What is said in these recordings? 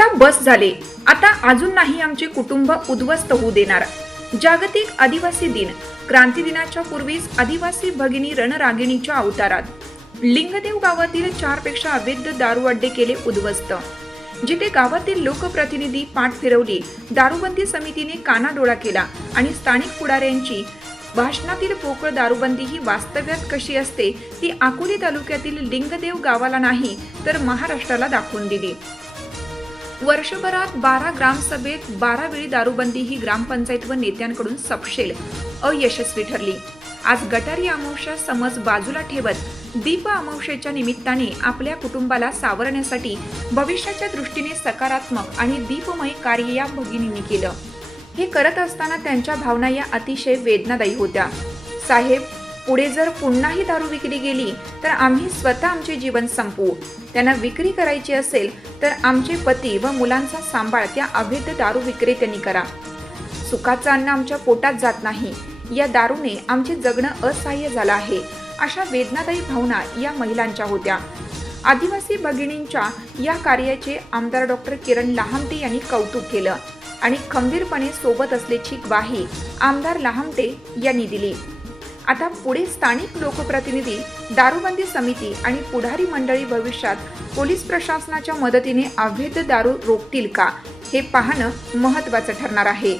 आता बस झाले. आता अजून नाही आमचे कुटुंब उद्ध्वस्त होऊ देणार. जागतिक आदिवासी दिन. क्रांती दिनाच्या पूर्वीच आदिवासी भगिनी रणरागिणीच्या अवतारात. लिंगदेव गावातील चारपेक्षा अवैध दारू अड्डे केले उद्ध्वस्त. जिथे गावातील लोकप्रतिनिधी पाठ फिरवली दारूबंदी समितीने कानाडोळा केला आणि स्थानिक पुढाऱ्यांची भाषणातील पोकळ दारूबंदी ही वास्तव्यात कशी असते ती अकोले तालुक्यातील लिंगदेव गावाला नाही तर महाराष्ट्राला दाखवून दिली. वर्षभरात बारा ग्रामसभेत बारा वेळी दारूबंदी ही ग्रामपंचायत व नेत्यांकडून सपशेल. अयशस्वी ठरली. आज गटारी अमावस्या समज बाजूला ठेवत दीप अमावस्येच्या निमित्ताने आपल्या कुटुंबाला सावरण्यासाठी भविष्याच्या दृष्टीने सकारात्मक आणि दीपमय कार्य या भगिनींनी केलं. हे करत असताना त्यांच्या भावना या अतिशय वेदनादायी होत्या. साहेब पुढे जर पुन्हाही दारू विक्री गेली तर आम्ही स्वतः आमचे जीवन संपवू. त्यांना विक्री करायची असेल तर आमचे पती व मुलांचा सांभाळ त्या अवैध दारू विक्रेत्यांनी करा. सुखाचं अन्न आमच्या पोटात जात नाही. या दारूने आमचे जगणं असहाय्य झालं आहे. अशा वेदनादायी भावना या महिलांच्या होत्या. आदिवासी भगिनींच्या या कार्याचे आमदार डॉक्टर किरण लहामटे यांनी कौतुक केलं आणि खंबीरपणे सोबत असल्याची ग्वाही आमदार लहामटे यांनी दिली. आता पुढे स्थानिक लोकप्रतिनिधी दारूबंदी समिती आणि पुढारी मंडळी भविष्यात पोलीस प्रशासनाच्या मदतीने अवैध दारू रोखतील का? हे पाहणं महत्त्वाचं ठरणार आहे.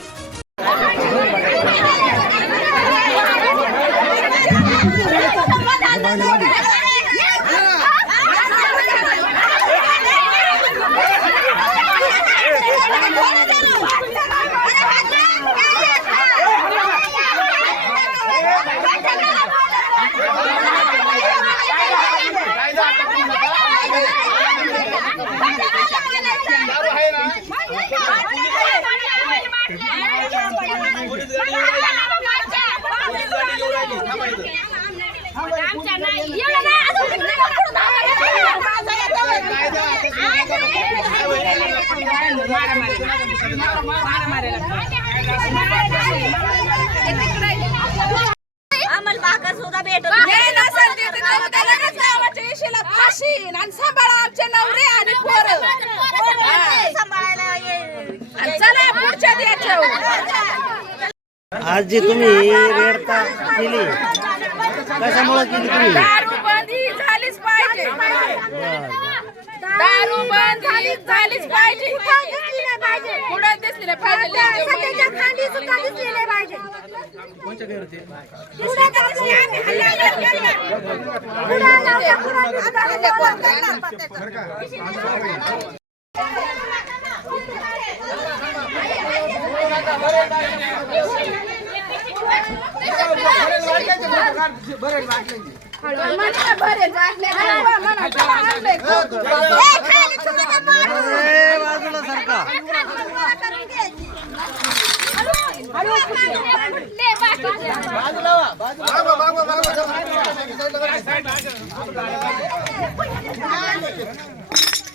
आम्हाला भाकर सुद्धा भेटत हे नसेल ते तर त्याला लगेच गावाच्या इशीला फाशी आणि सांभाळा आमचे नवरे आणि पोर सांभाळायला चला पुढच्या द्यायच्या आज जी तुम्ही रेडता केली कशामुळे केली तुम्ही? दारू बंदी झालीच पाहिजे. दारू बंदी झालीच पाहिजे. पुढे दिसले બાજુ લાવા બાજુ બાજુ બાજુ બાજુ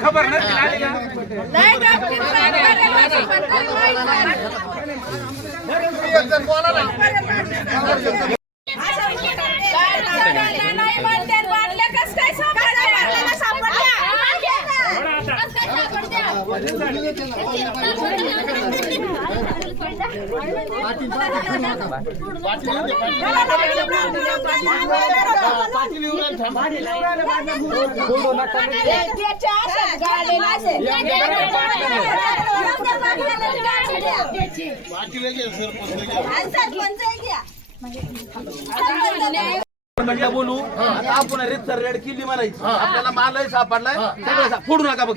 का नाही डॉक्टर करेल पण तरी माहीत नाही. काय नाही म्हणते वाढले कस काय म्हणलं बोलू आता आपण रेत रेड किल्ली म्हणायची आपल्याला मालही सापडलाय सगळं सा- फोडू नका बघ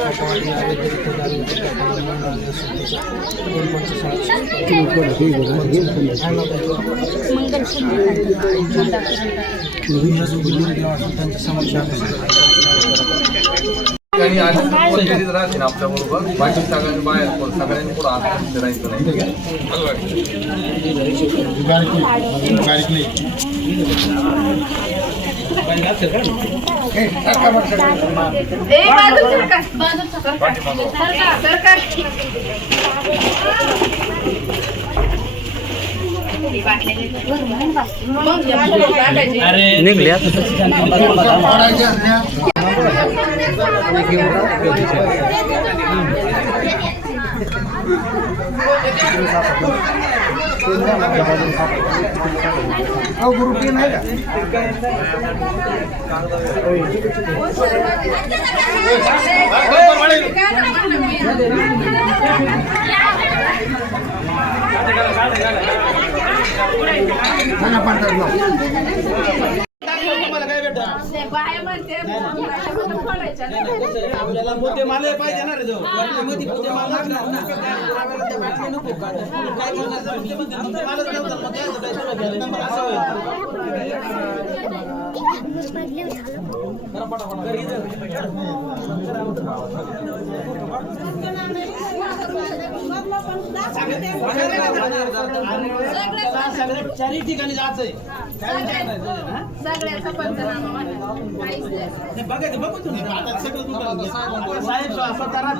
काढून घ्यायची का ठिकाणी अशी कोणतरी राहते ना आपल्या बरोबर बाकी सगळ्यांनी बाहेर कोण सगळ्यांनी पुढे आत. राहायचं नाही निघले तुम्हाला काय भेटतं बाया म्हणते पडायच्या आपल्याला मोठे माल पाहिजे ना रे जो. वाटल्यामध्ये मोठे माल लागणार. ना काय करणार? ते म्हणते, मोठे मालच नव्हतं, मग काय? काय असा होईल. चारही ठिकाणी जायचंय सगळ्याचा पंचनामा बघायचं बघू तुम्ही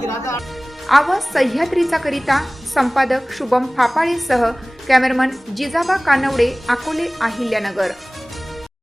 आता आवाज सह्याद्रीचा करिता संपादक शुभम फापाळेसह कॅमेरामन जिजाबा कानवडे अकोले अहिल्यानगर.